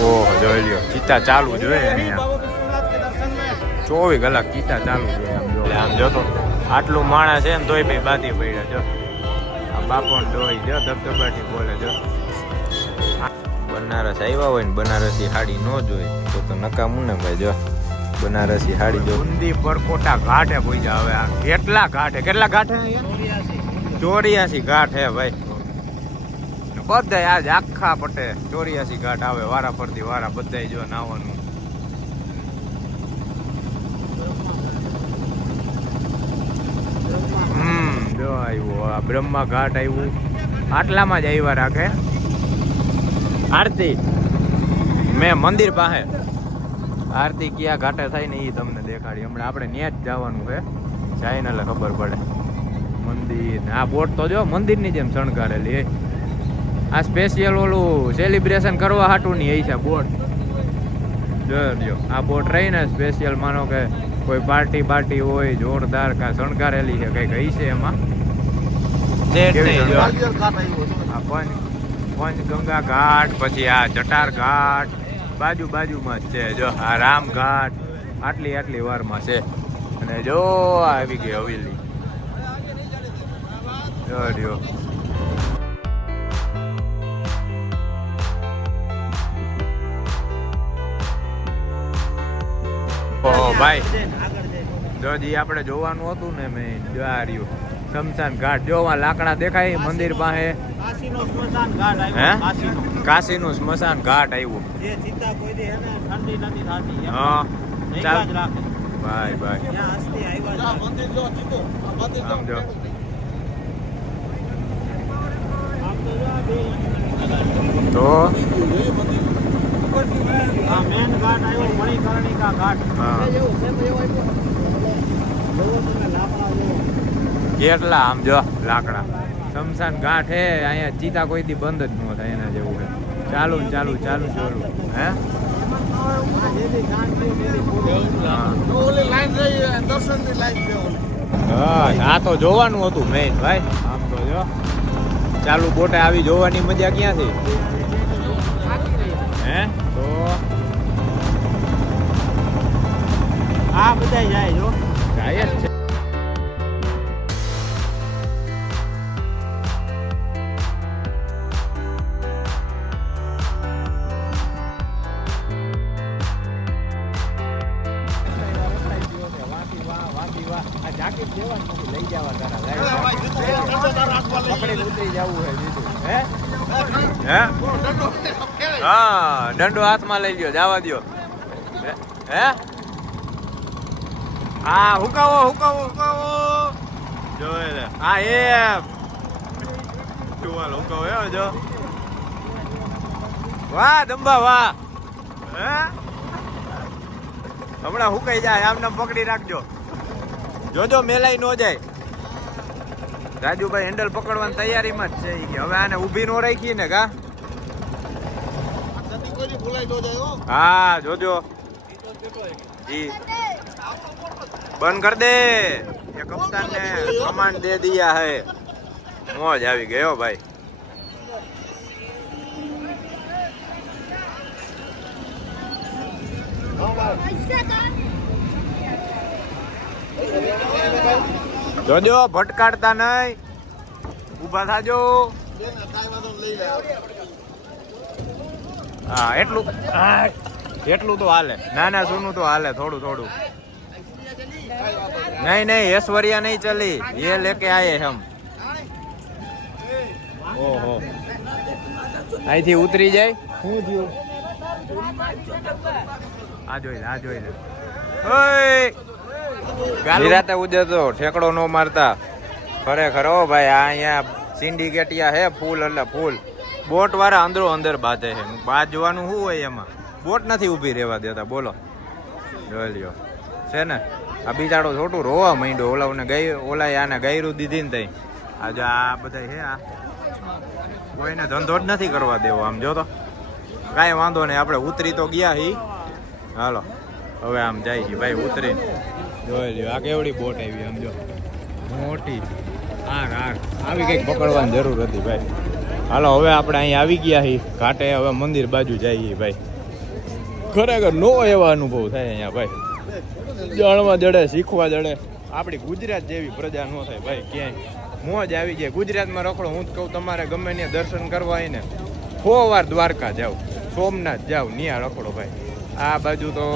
ઓહો જોઈ લ્યો ચિત્તા ચાલુ જોઈએ અહીંયા 24 કલાક ચિત્તા ચાલુ જોઈએ આમ જો તો આટલું માણસ છે ને તોય ભાઈ બાધી પડ્યા જો આ બાપો ડોઈ જો ધબધબાટી બોલે જો બનારસ આવ્યા હોય ને બનારસી સાડી ન જોઈ તો નકામું ને ભાઈ જો બનારસી સાડી જો ઊંધી પરકોટા ઘાટ હે કોઈ હવે આ કેટલા ઘાટ હે 84 ઘાટ હે ભાઈ બધા આજ આખા પટે 84 ઘાટ આવે વારા ફરતી વારા બધા જો નાવાનું જો આવ્યું આ બ્રહ્મા ઘાટ આવ્યું આટલામાં જ આવ્યા રાખે આરતી મેં મંદિર પાસે આરતી ક્યાં ઘાટે થાય ને એ તમને દેખાડી હમણાં આપણે ત્યાં જ જવાનું છે જાય એટલે ખબર પડે મંદિર આ બોટ તો જો મંદિરની જેમ શણગારેલી આ સ્પેશિયલ ઓલું સેલિબ્રેશન કરવા હાટું ની છે બોટ જો આ બોટ રહીને સ્પેશિયલ માનો કે કોઈ પાર્ટી હોય જોરદાર કા શણગારેલી છે કઈક હઈ છે એમાં પંચગંગા ઘાટ પછી આ જટાર ઘાટ બાજુમાં જ છે જો આ રામ ઘાટ આટલી વારમાં છે અને જો આવી ગઈ હવેલી જો ઓહો ભાઈ જો જી આપણે જોવાનું હતું ને મેં જો આ રહ્યું શમશાન ઘાટ જો લાકડા દેખાય મંદિર પાસે કાશીનું સ્મશાન ઘાટ આવ્યું હા ભાઈ આમ જો તો કેટલા આમ જો લાકડા શમશાન ઘાટ હે અહીંયા ચિતા કોઈ દી બંધ જ ન થાય એના જેવું હે ચાલુ હે હા આ તો જોવાનું હતું મેઇન ભાઈ આમ તો જો ચાલુ બોટે આવી જોવાની મજા ક્યાંથી હે તો આ બધા જાય જો જાય જ છે હા દંડો હાથમાં લઈ લ્યો જવા દો હે હા હુકાવો જો હા એમ ટુવાલ હુકાવો હે જો વાહ દંબા વાહ હે હમણાં હુકાઈ જાય આમને પકડી રાખજો જોજો મેલાઈ નો જાય રાજુભાઈ હેન્ડલ પકડવાની તૈયારીમાં જ છે કે હવે આને ઊભી નો રાખી ને કા હા જોજો જી બંધ કર દે ये कप्तान ने कमांड दे दिया है मौज આવી ગયો ભાઈ જોજો ભટકાડતા નહીં ઊભા થાજો હા એટલું તો હાલે ના સુનું તો હાલે થોડું नहीं ऐश्वर्या नहीं चली ये लेके आए हम ओहो आई थी उतरी जाए શું થયું આ જોઈ લે ઓય ગાલીરાતે ઉજતો ઠેકડો નો મારતા ખરેખર ઓ ભાઈ આ અહીંયા સિન્ડિકેટિયા હે ફૂલ એટલે ફૂલ બોટ વાળા અંદર બાંધે છે બાજવાનું શું હોય એમાં બોટ નથી ઊભી રહેવા દેતા બોલો જોઈ લ્યો છે ને આ બિચારો છોટું રોવા માંડ્યો ઓલા આને ગાયરું દીધી ને તઈ આજે આ બધા હે આ કોઈને ધંધો જ નથી કરવા દેવો આમ જો તો કાંઈ વાંધો નહીં આપણે ઉતરી તો ગયા હી હાલો હવે આમ જાય છે ભાઈ ઉતરીને જોઈ લ્યો આ કેવડી બોટ આવી આમ જો મોટી આવી કંઈક પકડવાની જરૂર હતી ભાઈ હાલો હવે આપણે અહીંયા આવી ગયા હી ઘાટે હવે મંદિર બાજુ જઈએ ભાઈ ખરેખર નો એવા અનુભવ થાય અહીંયા ભાઈ. જાણવા જડે, શીખવા જડે. આપણી ગુજરાત જેવી પ્રજા ન થાય ભાઈ ક્યાંય. મોજ આવી જાય ગુજરાતમાં રખડો. હું જ કહું તમારે ગમે ત્યાં દર્શન કરવા હોય ને 100 વાર દ્વારકા જાઓ, સોમનાથ જાઓ, ત્યાં રખડો ભાઈ. આ બાજુ તો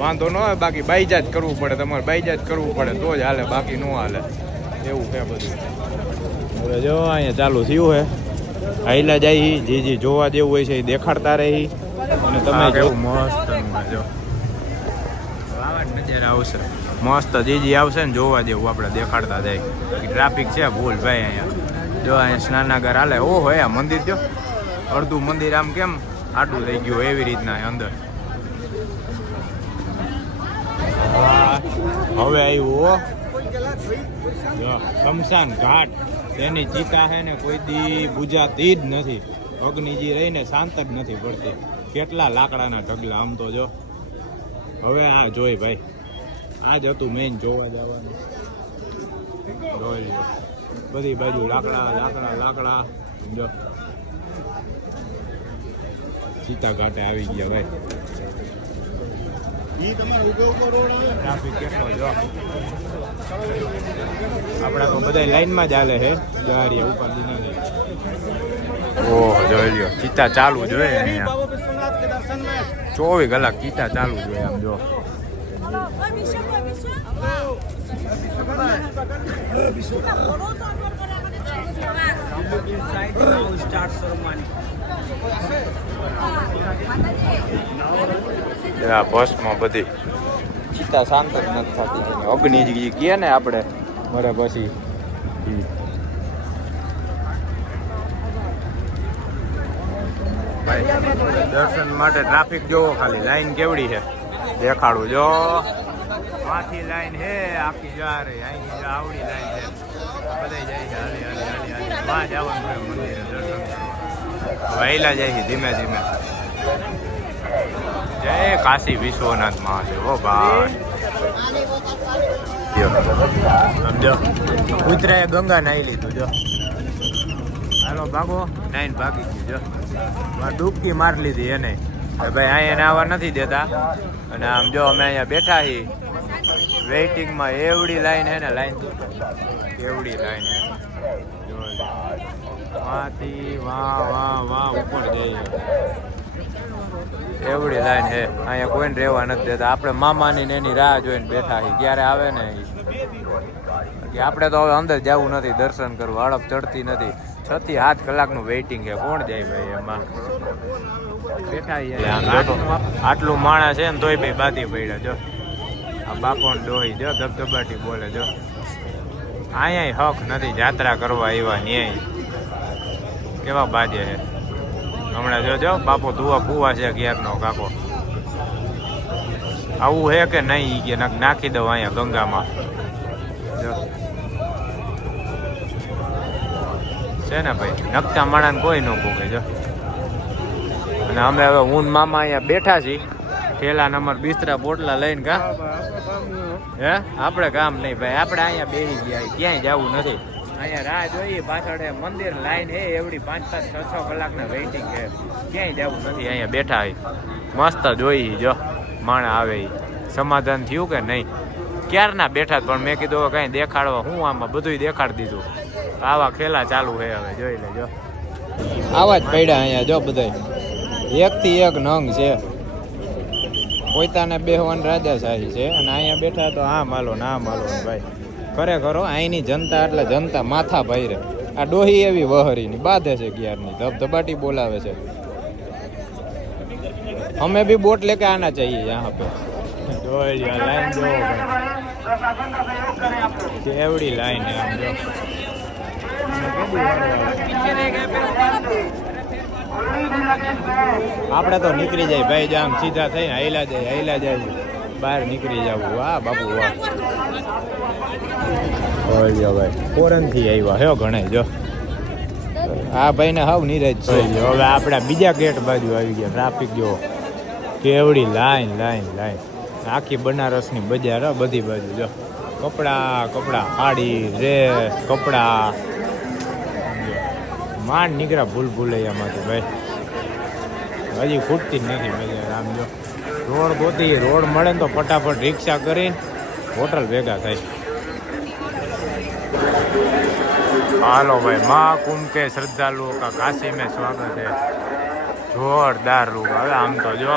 વાંધો ન હોય, બાકી બાઈજા જ કરવું પડે. તમારે બાઈજા જ કરવું પડે તો જ હાલે, બાકી ન હાલે. એવું છે બધું. હવે જો અહીંયા ચાલુ થયું હે. હાઈલા જાય જે જોવા જેવું હોય છે એ દેખાડતા રહી. અને તમે કેવું મસ્ત જો નજર આવશે, મસ્ત જે આવશે ને જોવા જેવું આપણે દેખાડતા જાય. ટ્રાફિક છે ભૂલ ભાઈ અહીંયા. જો અહીંયા સ્નાનાગાર હાલે. ઓહો આ મંદિર જો, અડધું મંદિર આમ કેમ આટલું થઈ ગયું એવી રીતના અંદર. હવે આવ્યું જો શમશાન ઘાટ. એની ચિતા છે ને કોઈ દી બુજાતી જ નથી. અગ્નિજી રહીને શાંત જ નથી પડતી. કેટલા લાકડાના ઢગલા આમ તો જો. હવે આ જોઈ ભાઈ, આ જ હતું મેઇન જોવા જવાનું. જોઈ લો બધી બાજુ લાકડા લાકડા લાકડા. જો ચિતા ઘાટે આવી ગયા ભાઈ. ટ્રાફિક કેટલો જો. આપડા તો બધા લાઈનમાં જ હાલે છે. ગાડી ઉપાડી ના જાય. ઓહ જોઈ લ્યો ચિતા ચાલુ જોઈએ અહીંયા. 24 કલાક ચિતા ચાલુ જોઈએ આમ જો. બસમાં બધી ચિતા શાંત જ નથી થતી. અગ્નિ કહે ને આપણે મરે પછી. દર્શન માટે ટ્રાફિક જોવો ખાલી. લાઈન કેવડી છે દેખાડું જો. માંથી લાઈન હે આખી જા રહી. અહીંથી આવડી લાઈન છે. બધા જાય છે હાલી હાલી હાલી હાલી. માં જવાનું હોય મંદિરે દર્શન કરવા. વહેલા જાય છે ધીમે ધીમે. જય કાશી વિશ્વનાથ મહાદેવ. ઓ ભાઈ સમજો કૂતરાએ ગંગા નાહી લીધું જો. હાલો ભાગો. નાઈન ભાગી ગયું જો. ડૂબકી મારી લીધી એને. ભાઈ અહીંયા આવવા નથી દેતા. અને આમ જો અમે અહીંયા બેઠા છીએ વેઇટિંગમાં. એવડી લાઈન હે ને, લાઈન એવડી લાઈન હે. વાંથી વાહ વાહ વાહ ઉપર જઈએ. એવડી લાઈન હે. અહીંયા કોઈને રહેવા નથી દેતા. આપણે મામાની એની રાહ જોઈને બેઠા છીએ ક્યારે આવે ને. કે આપણે તો હવે અંદર જવું નથી દર્શન કરવું. હડપ ચડતી નથી. 6 થી 7 કલાકનું વેઇટિંગ છે. કોણ જાય ભાઈ એમાં. બેઠા આટલું માણસ છે ને તોય ભાઈ બાતી પડ્યા જો. આ બાપો ડોહી જો ધબધબાટી બોલે જો. અહીંયા હક નથી જાત્રા કરવા આવ્યા ન્યાય. કેવા બાજે છે હમણાં જોજો. બાપો ધુવા ફુવા છે ક્યારનો કાકો. આવું હે કે નહીં કે નાખી દઉં અહીંયા ગંગામાં જો. છે ને ભાઈ નકતા માણાને કોઈ ન ભૂગે જો. અને અમે હવે હું મામા અહીંયા બેઠા છીએ. થેલા નંબર બિસ્તરા પોટલા લઈને. કા હે આપણે કામ નહીં ભાઈ. આપણે અહીંયા બેસી ગયા. ક્યાંય જવું નથી. અહીંયા રાહ જોઈએ. પાછળ મંદિર લાઈન હે એવડી 5-5, 6-6 કલાકના વેઇટિંગ છે. ક્યાંય જવું નથી. અહીંયા બેઠા હોય મસ્ત જોઈ જો. માણા આવે સમાધાન થયું કે નહીં. ક્યારના બેઠા પણ મેં કીધું કઈ દેખાડવા હું આમાં બધું દેખાડી દીધું. આવા ખેલા ચાલુ છે હવે જોઈ લેજો. આવા જ પડ્યા અહીંયા જો બધા. 1 થી 1 નંગ છે. પોતાને બેહવાન રાજાશાહી છે. અને અહીંયા બેઠા તો આ માલો ના માલો ભાઈ. ખરેખર અહીંની જનતા એટલે જનતા માથા ભાઈ રે. આ ડોહી એવી વહરીની બાંધે છે ક્યારની. ધબધબાટી બોલાવે છે. અમે भी बोट लेके आना चाहिए यहाँ पे. लाइन जो केवड़ी लाइन है हम जो. આપણે તો નીકળી જાય ભાઈ. જામ સીધા થઈને હાઈલા જાય બહાર નીકળી જવું. વાહ બાપુ વાહ. ભાઈ ફોરન થી આવ્યા હે ઘણા જો. આ ભાઈ ને હાવ નીરજ છે. હવે આપડા બીજા ગેટ બાજુ આવી ગયા. ટ્રાફિક જો કેવડી લાઈન લાઈન લાઈન. આખી બનારસની બજાર બધી બાજુ જો. કપડા સાડી ડ્રેસ કપડા માંડ નીકળ્યા ભૂલ ભૂલૈયામાંથી ભાઈ. હજી ખૂટતી જ નથી બજાર. આમ જો રોડ ગોતી, રોડ મળે ને તો ફટાફટ રિક્ષા કરીને હોટલ ભેગા થાય. હાલો ભાઈ, મહાકુંભ કે શ્રદ્ધાलुओं का काशी में स्वागत है. જોરદાર રૂપ. હવે આમ તો જો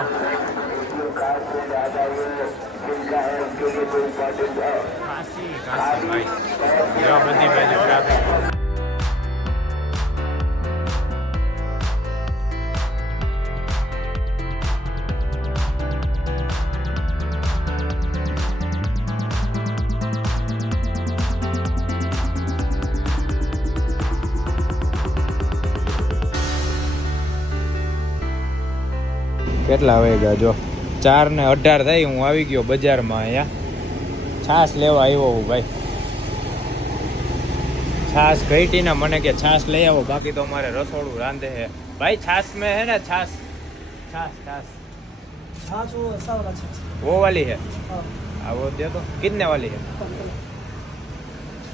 કાશી કાશી ભાઈ જો બધી બાજુ ટ્રાફિક. કેટલા વાગ્યા જો 4:18 થઈ. હું આવી ગયો બજારમાં. અહીંયા છાશ લેવા આવ્યો હું ભાઈ. છાશ ઘટી ને મને કે છાશ લઈ આવો, બાકી તો મારે રસોડું રાંધે है भाई. छाछ में है ना छाछ छाछ छाछ छाछ वो ऐसा वाला छाछ वो वाली है. हाँ हाँ वो दे दो. कितने वाली है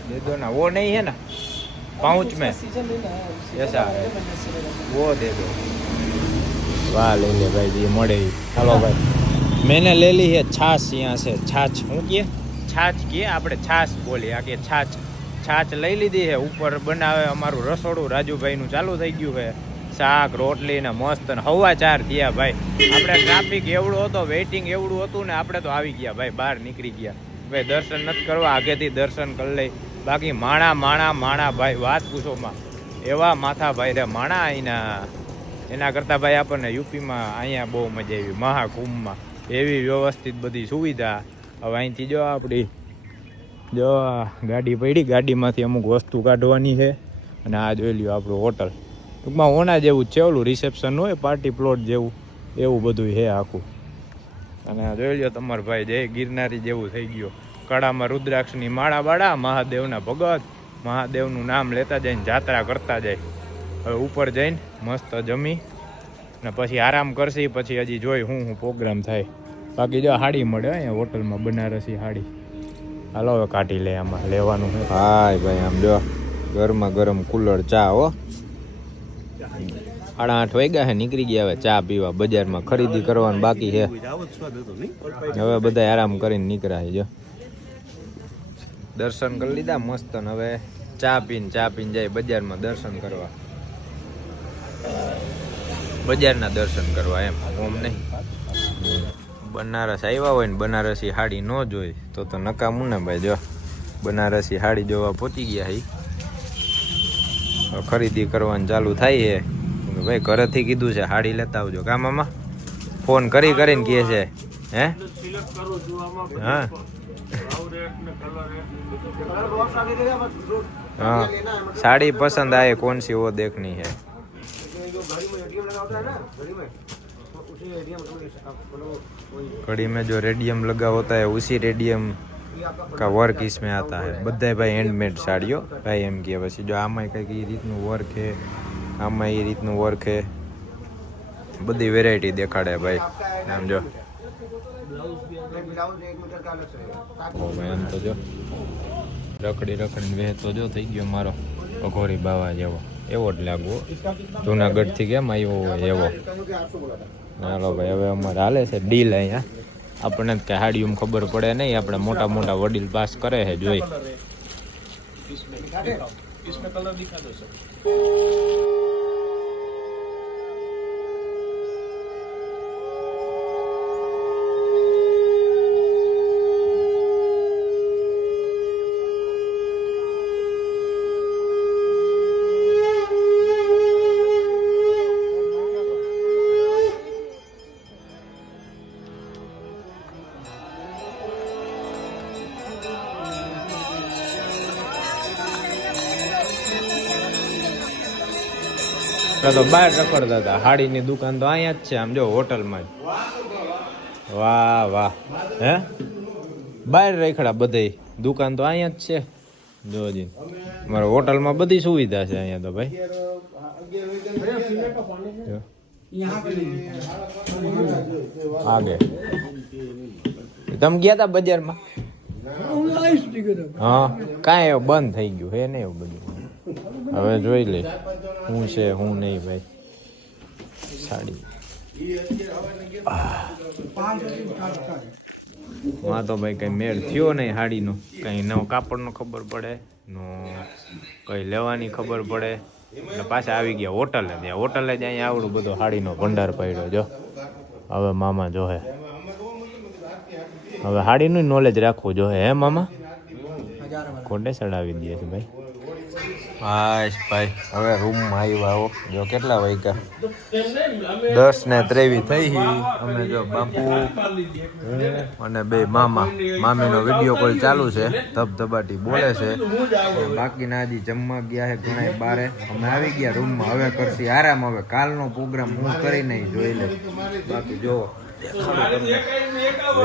दे दो ना. वो नहीं है ना पाउच में सीजन नहीं है ऐसा है वो दे दो. वाह ले ले भाई ये मड़े. हेलो भाई मैंने ले ली है छाछ. यहाँ से छाछ હું કે છાछ કે આપણે છાશ બોલી. આ કે છાछ છાछ લઈ લીધી છે. ઉપર બનાવે અમારું રસોડું રાજુભાઈનું ચાલુ થઈ ગયું છે. શાક રોટલી ને મસ્ત ને 4:15 થયા ભાઈ. આપણે ટ્રાફિક એવડું હતો, વેઇટિંગ એવડું હતું ને આપણે તો આવી ગયા ભાઈ, બહાર નીકળી ગયા ભાઈ. દર્શન નથી કરવા, આગેથી દર્શન કરી લઈ. બાકી માણા માણા માણા ભાઈ વાત પૂછોમાં. એવા માથા ભાઈ રે માણા અહીંના. એના કરતાં ભાઈ આપણને યુપીમાં અહીંયા બહુ મજા આવી મહાકુંભમાં. એવી વ્યવસ્થિત બધી સુવિધા. હવે અહીંથી જો આપણી જો ગાડી પડી, ગાડીમાંથી અમુક વસ્તુ કાઢવાની છે. અને આ જોઈ લ્યો આપણું હોટલ. ટૂંકમાં ઓના જેવું જ છે, ઓલું રિસેપ્શન હોય પાર્ટી પ્લોટ જેવું, એવું બધું છે આખું. અને આ જોઈ લ્યો તમારો ભાઈ જય ગિરનારી જેવું થઈ ગયો. કળામાં રુદ્રાક્ષની માળા બાળા, મહાદેવના ભગત, મહાદેવનું નામ લેતા જઈને જાત્રા કરતા જાય. હવે ઉપર જઈને મસ્ત જમી ને પછી આરામ કરશી. પછી હજી જોઈ હું પ્રોગ્રામ થાય. બાકી જો સાડી મળે અહીંયા હોટલમાં, બનારસી સાડી. હાલો હવે કાઢી લે. આમાં લેવાનું છે હાય ભાઈ. આમ જો ગરમા ગરમ કુલર ચા. હો 8:30 વાગ્યા છે, નીકળી ગયા હવે ચા પીવા. બજારમાં ખરીદી કરવાનું બાકી છે. હવે બધા આરામ કરીને નીકળ્યા. જો દર્શન કરી લીધા મસ્ત. હવે ચા પીને જાય બજારમાં દર્શન કરવા. બજારના દર્શન કરવા એમ, ઓમ નહીં. બનારસ આવ્યા હોય ને બનારસી સાડી ન જોઈ તો નકામું ને ભાઈ. જો બનારસી સાડી જોવા પહોંચી ગયા હી. ખરીદી કરવાનું ચાલુ થાય છે ભાઈ. ઘરેથી કીધું છે સાડી લેતા આવજો. કામમાં ફોન કરીને કહે છે હે. હા हाँ साड़ी पसंद आए कौन सी वो देखनी है. घड़ी में जो रेडियम लगा होता है उसी रेडियम का वर्क इसमें आता है. બધા ભાઈ હેન્ડમેડ સાડીઓ ભાઈ એમ કે. પછી જો આમાં કંઈક એ રીતનું વર્ક છે, આમાં એ રીતનું વર્ક છે. બધી વેરાયટી દેખાડે ભાઈ. આમ જો એમ તો જો રખડીને વહેતો જો થઈ ગયો મારો અઘોરી બાવા જેવો. એવો જ લાગવો જુનાગઢથી કેમ આવ્યો હોય એવો. હાલો ભાઈ હવે અમારે હાલે છે ડીલ અહીંયા. આપણને જ કાંઈ હાડીઓમાં ખબર પડે નહીં. આપણે મોટા મોટા વડીલ પાસ કરે છે જોઈ. તો બહાર રખડતા હતા. હાડીની દુકાન તો અહીંયા જ છે. આમ જો હોટલમાં જ. વાહ વાહ હે બહાર રખડા બધી દુકાન તો અહીંયા જ છે. જોજી મારા હોટલમાં બધી સુવિધા છે અહીંયા તો ભાઈ. આગે તમે ગયા તા બજારમાં? હા કાંઈ એવું બંધ થઈ ગયું હે નહીં એવું બધું. હવે જોઈ લે શું છે શું નહીં ભાઈ. સાડી માં તો ભાઈ કઈ મેળ થયો નહીં હાડીનો, કઈ નવો કાપડનો ખબર પડે નો, કઈ લેવાની ખબર પડે એટલે પાછા આવી ગયા હોટલે. ત્યાં હોટલે જ અહીંયા આવડું બધો હાડીનો ભંડાર પડ્યો. જો હવે મામા જોહે, હવે હાડીનું નોલેજ રાખવું જોહે. હે મામા ખોટે ચડાવી દે છે ભાઈ. હા ભાઈ હવે રૂમમાં આવ્યા. આવો જો કેટલા વાગ્યા, 10:23 થઈ. અમે જો બાપુ અને બે મામા, મામીનો વિડીયો કોલ ચાલુ છે, ધબધબાટી બોલે છે. બાકીના હજી જમવા ગયા છે ઘણા બારે. અમે આવી ગયા રૂમમાં, હવે કરશી આરામ. હવે કાલનો પ્રોગ્રામ હું કરી નહીં જોઈ લે. બાકી જો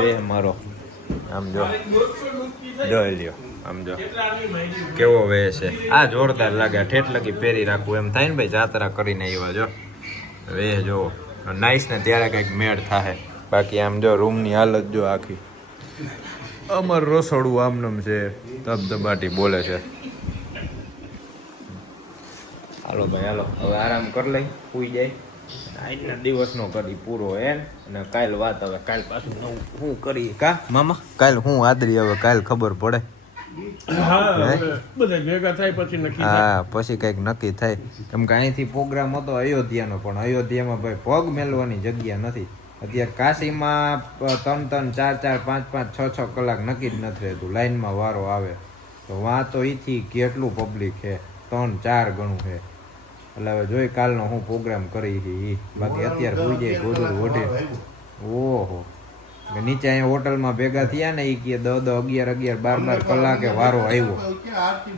વે મારો આમ જો જોઈ લ્યો, આમ જો કેવો વે છે. આ જોરદાર લાગે, ઠેઠ લગી પહેરી રાખવું એમ થાય ને ભાઈ, જાત્રા કરીને આવ્યા. જો વે જો નાઈસ ને ત્યારે કંઈક મેળ થાય. બાકી આમ જો રૂમની હાલત જો આખી, અમાર રસોડું આમનમ છે, ધબધબાટી બોલે છે. હાલો ભાઈ હાલો, હવે આરામ કરી લઈ, સુઈ જાય. આજના દિવસનો કરી પૂરો એમ, અને કાલ વાત. હવે કાલ પાછું નવું શું કરી કા મામા, કાલ હું આદરી હવે કાલ ખબર પડે. હા પછી કઈક નક્કી થાય. કેમ કે અહીંથી પ્રોગ્રામ હતો અયોધ્યાનો, પણ અયોધ્યામાં ભાઈ પગ મેલવાની જગ્યા નથી. અત્યારે કાશીમાં 3-3, 4-4, 5-5, 6-6 કલાક નક્કી જ નથી રહેતું, લાઈનમાં વારો આવે. તો વાં તો અહીંથી કેટલું પબ્લિક છે, 3-4 ગણું છે. એટલે હવે જોઈ કાલનો હું પ્રોગ્રામ કરી. બાકી અત્યારે ભૂઈ જાય ગોદડું ઓઢે. ઓહો નીચે અહીંયા હોટલમાં ભેગા થયા ને, એ કે 10-10, 11-11, 12-12 કલાકે વારો આવ્યો.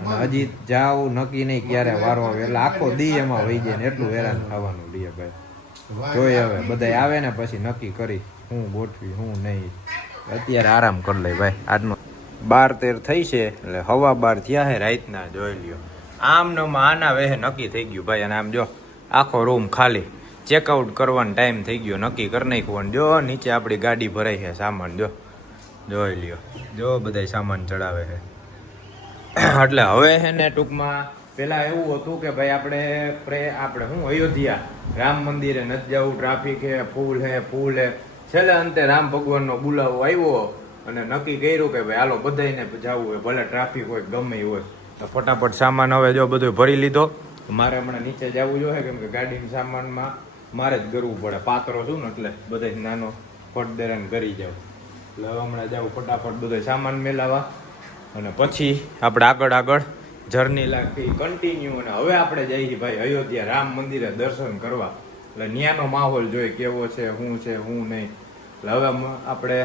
અને હજી જાવ નક્કી નહીં ક્યારે વારો આવે. એટલે આખો દી એમાં વહી જાય ને, એટલું હેરાન થવાનું લે ભાઈ. જોઈએ હવે બધા આવે ને પછી નક્કી કરી હું ગોઠવી હું નહીં. અત્યારે આરામ કરી લઈ ભાઈ. આજનો 12-13 થઈ છે, એટલે 12:15 થયા છે રાતના. જોઈ લ્યો આમ ને આના વેહે નક્કી થઈ ગયું ભાઈ. અને આમ જો આખો રૂમ ખાલી, ચેકઆઉટ કરવાનો ટાઈમ થઈ ગયો, નક્કી કરી નાખ્યું. જો નીચે આપણી ગાડી ભરાઈ છે સામાન, જો જોઈ લ્યો, જો બધા સામાન ચડાવે છે. એટલે હવે છે ને ટૂંકમાં પેલા એવું હતું કે ભાઈ આપણે શું અયોધ્યા રામ મંદિરે નથી જવું, ટ્રાફિક હે, ફૂલ હે. છેલ્લે અંતે રામ ભગવાનનો બોલાવો આવ્યો અને નક્કી કર્યું કે ભાઈ હાલો બધાને જવું હોય, ભલે ટ્રાફિક હોય ગમે હોય. તો ફટાફટ સામાન હવે જો બધું ભરી લીધો. મારે હમણાં નીચે જવું જોઈએ, કેમ કે ગાડીના સામાનમાં મારે જ કરવું પડે, પાત્રો છું ને એટલે બધા નાનો ફટદેરાને કરી જાવ. એટલે હવે હમણાં જાવ ફટાફટ બધો સામાન મેલાવા, અને પછી આપણે આગળ જર્ની લાગી કન્ટિન્યુ. અને હવે આપણે જઈએ ભાઈ અયોધ્યા રામ મંદિરે દર્શન કરવા. એટલે ત્યાંનો માહોલ જોઈએ કેવો છે, શું નહીં. એટલે હવે આપણે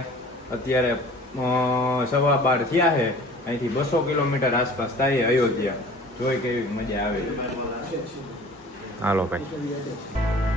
અત્યારે 12:15 થયા છે. અહીંથી 200 કિલોમીટર આસપાસ થાય અયોધ્યા. જોઈ કેવી મજા આવે. હાલો ભાઈ.